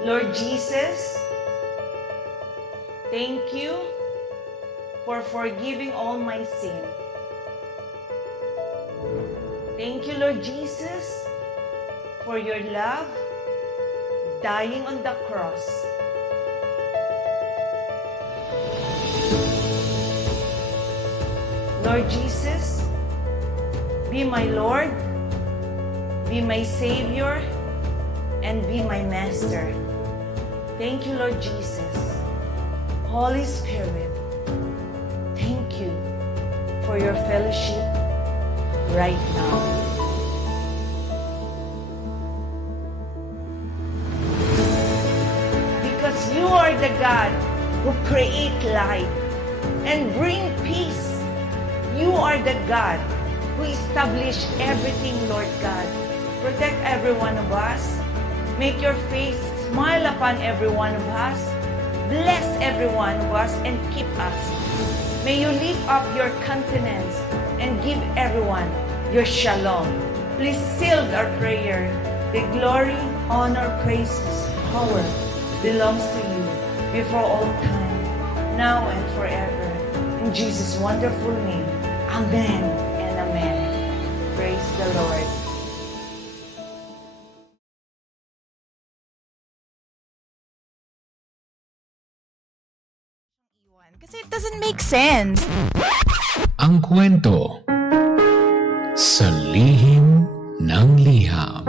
Lord Jesus, thank you for forgiving all my sin. Thank you, Lord Jesus, for your love, dying on the cross. Lord Jesus, be my Lord, be my Savior, and be my Master. Thank you, Lord Jesus. Holy Spirit, thank you for your fellowship right now. Because you are the God who create light and bring peace. You are the God who establish everything, Lord God. Protect every one of us. Make your face smile upon every one of us. Bless every one of us and keep us. May you lift up your countenance and give everyone your shalom. Please seal our prayer. The glory, honor, praises, power belongs to you before all time, now and forever. In Jesus' wonderful name, amen and amen. Praise the Lord. Kasi it doesn't make sense. Ang kwento sa lihim ng liham.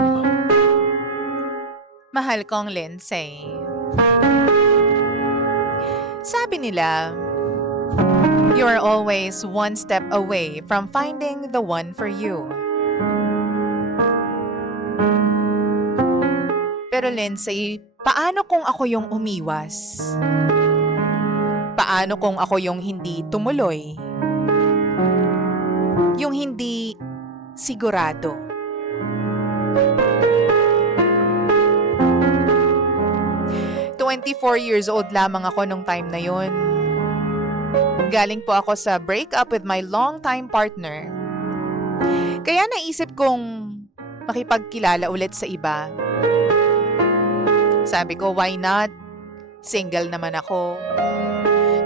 Mahal kong Lindsay. Sabi nila, you are always one step away from finding the one for you. Pero Lindsay, paano kung ako yung umiwas? Paano kung ako yung hindi tumuloy? Yung hindi sigurado? "24 years old lamang ako nung time na yun. Galing po ako sa breakup with my longtime partner. Kaya naisip kong makipagkilala ulit sa iba. Sabi ko, why not? Single naman ako.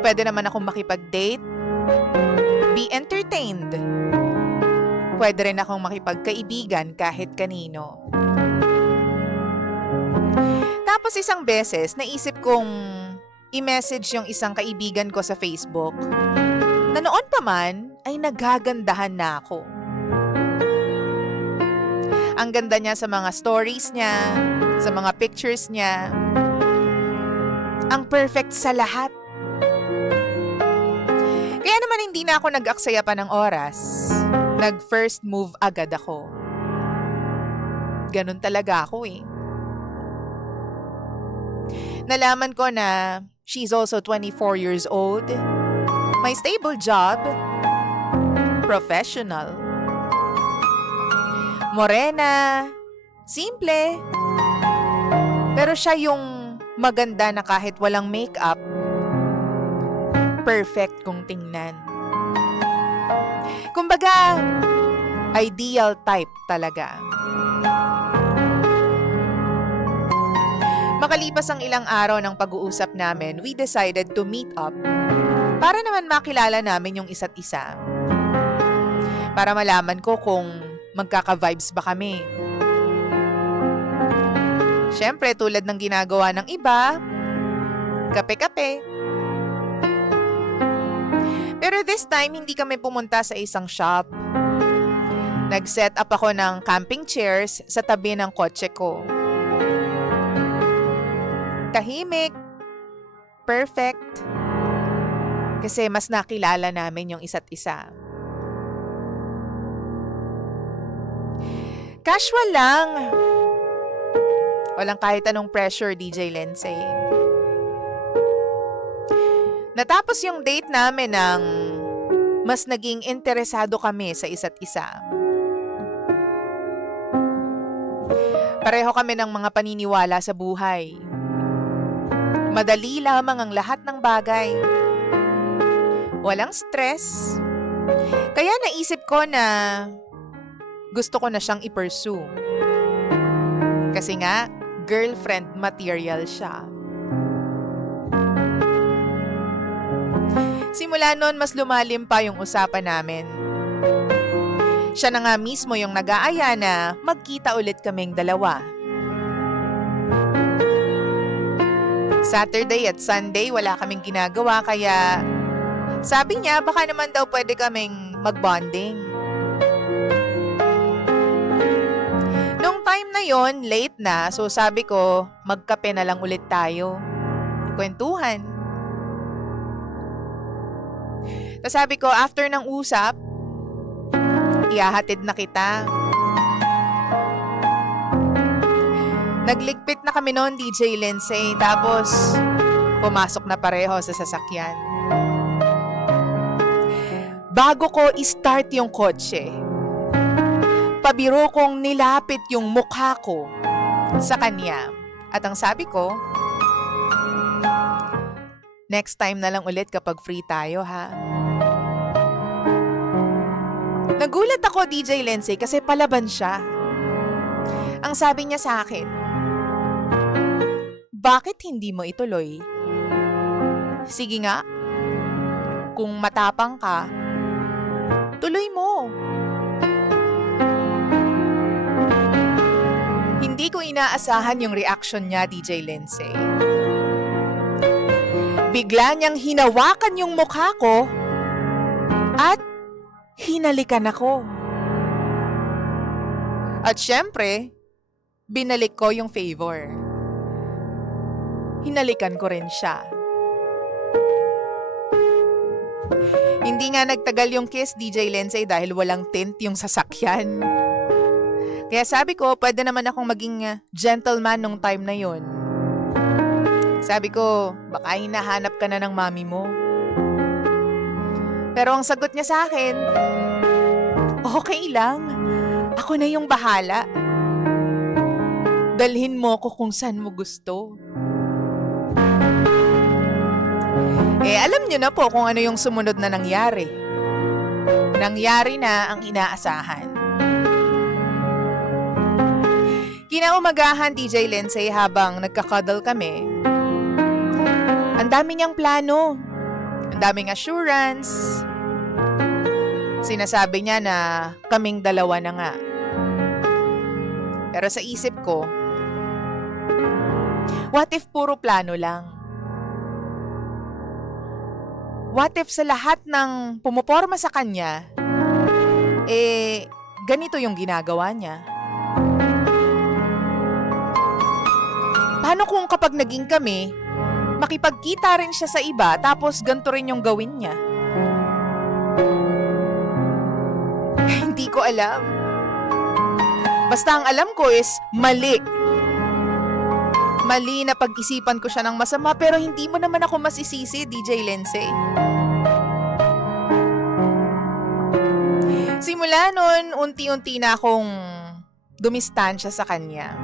Pwede naman akong makipag-date. Be entertained. Pwede rin akong makipagkaibigan kahit kanino. Tapos isang beses, naisip kong i-message yung isang kaibigan ko sa Facebook na noon pa man ay nagagandahan na ako. Ang ganda niya sa mga stories niya, sa mga pictures niya. Ang perfect sa lahat. Kaya naman hindi na ako nag-aksaya pa ng oras. Nag-first move agad ako. Ganun talaga ako eh. Nalaman ko na she's also 24 years old, may stable job, professional, morena, simple, pero siya yung maganda na kahit walang makeup, perfect kung tingnan. Kumbaga, ideal type talaga. Makalipas ang ilang araw ng pag-uusap namin, we decided to meet up para naman makilala namin yung isa't isa. Para malaman ko kung magkaka-vibes ba kami. Siyempre, tulad ng ginagawa ng iba, kape-kape. Pero this time, hindi kami pumunta sa isang shop. Nag-set up ako ng camping chairs sa tabi ng kotse ko. Tahimik, perfect, kasi mas nakilala namin yung isa't isa. Casual lang. Walang kahit anong pressure, DJ Lindsay. Natapos yung date namin nang mas naging interesado kami sa isa't isa. Pareho kami ng mga paniniwala sa buhay. Madali lamang ang lahat ng bagay. Walang stress. Kaya naisip ko na gusto ko na siyang i-pursue. Kasi nga, girlfriend material siya. Simula noon, mas lumalim pa yung usapan namin. Siya na nga mismo yung nag-aaya na magkita ulit kaming dalawa. Saturday at Sunday, wala kaming ginagawa kaya sabi niya baka naman daw pwede kaming mag-bonding. Nung time na yon, late na, so sabi ko magkape na lang ulit tayo. Kwentuhan. Tapos sabi ko after ng usap, ihahatid na kita. Nagligpit na kami noon, DJ Lindsay, tapos pumasok na pareho sa sasakyan. Bago ko i-start yung kotse, pabiro kong nilapit yung mukha ko sa kanya. At ang sabi ko, next time na lang ulit kapag free tayo, ha? Nagulat ako, DJ Lindsay, kasi palaban siya. Ang sabi niya sa akin, bakit hindi mo ituloy? Sige nga, kung matapang ka, tuloy mo. Hindi ko inaasahan yung reaction niya, DJ Lindsay. Bigla niyang hinawakan yung mukha ko at hinalikan ako. At syempre, binalik ko yung favor. Hinalikan ko rin siya. Hindi nga nagtagal yung kiss, DJ Lindsay, dahil walang tint yung sasakyan. Kaya sabi ko, pwede naman akong maging gentleman nung time na yon. Sabi ko, baka hinahanap ka na ng mami mo. Pero ang sagot niya sa akin, okay lang. Ako na yung bahala. Dalhin mo ko kung saan mo gusto. Alam niyo na po kung ano yung sumunod na nangyari. Nangyari na ang inaasahan. Kinaumagahan, DJ Lindsay, habang nagkakadal kami, ang dami niyang plano. Ang daming assurance. Sinasabi niya na kaming dalawa na nga. Pero sa isip ko, what if puro plano lang? What if sa lahat ng pumuporma sa kanya, ganito yung ginagawa niya? Paano kung kapag naging kami, makipagkita rin siya sa iba tapos ganito rin yung gawin niya? Hindi ko alam. Basta ang alam ko is mali. Mali na pag-isipan ko siya ng masama, pero hindi mo naman ako masisisi, DJ Lindsay. Simula nun, unti-unti na akong dumistansya sa kanya.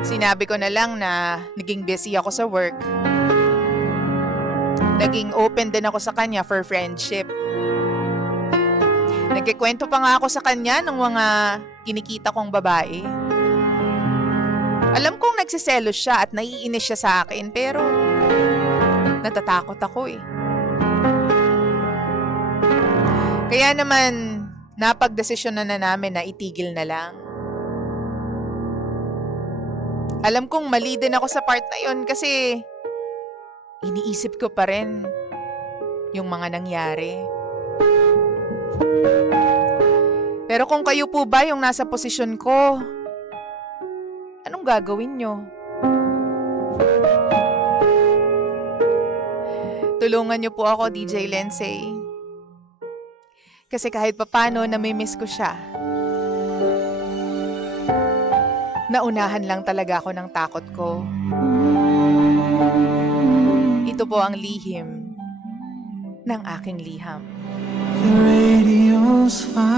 Sinabi ko na lang na naging busy ako sa work. Naging open din ako sa kanya for friendship. Nagkikwento pa nga ako sa kanya ng mga kinikita kong babae. Alam kong nagsiselos siya at naiinis siya sa akin, pero natatakot ako eh. Kaya naman, napagdesisyon na namin na itigil na lang. Alam kong mali din ako sa part na yun kasi iniisip ko pa rin yung mga nangyari. Pero kung kayo po ba yung nasa posisyon ko, anong gagawin nyo? Tulungan nyo po ako, DJ Lindsay. Kasi kahit papano, namimiss ko siya. Naunahan lang talaga ako ng takot ko. Ito po ang lihim ng aking liham. The radio's fine.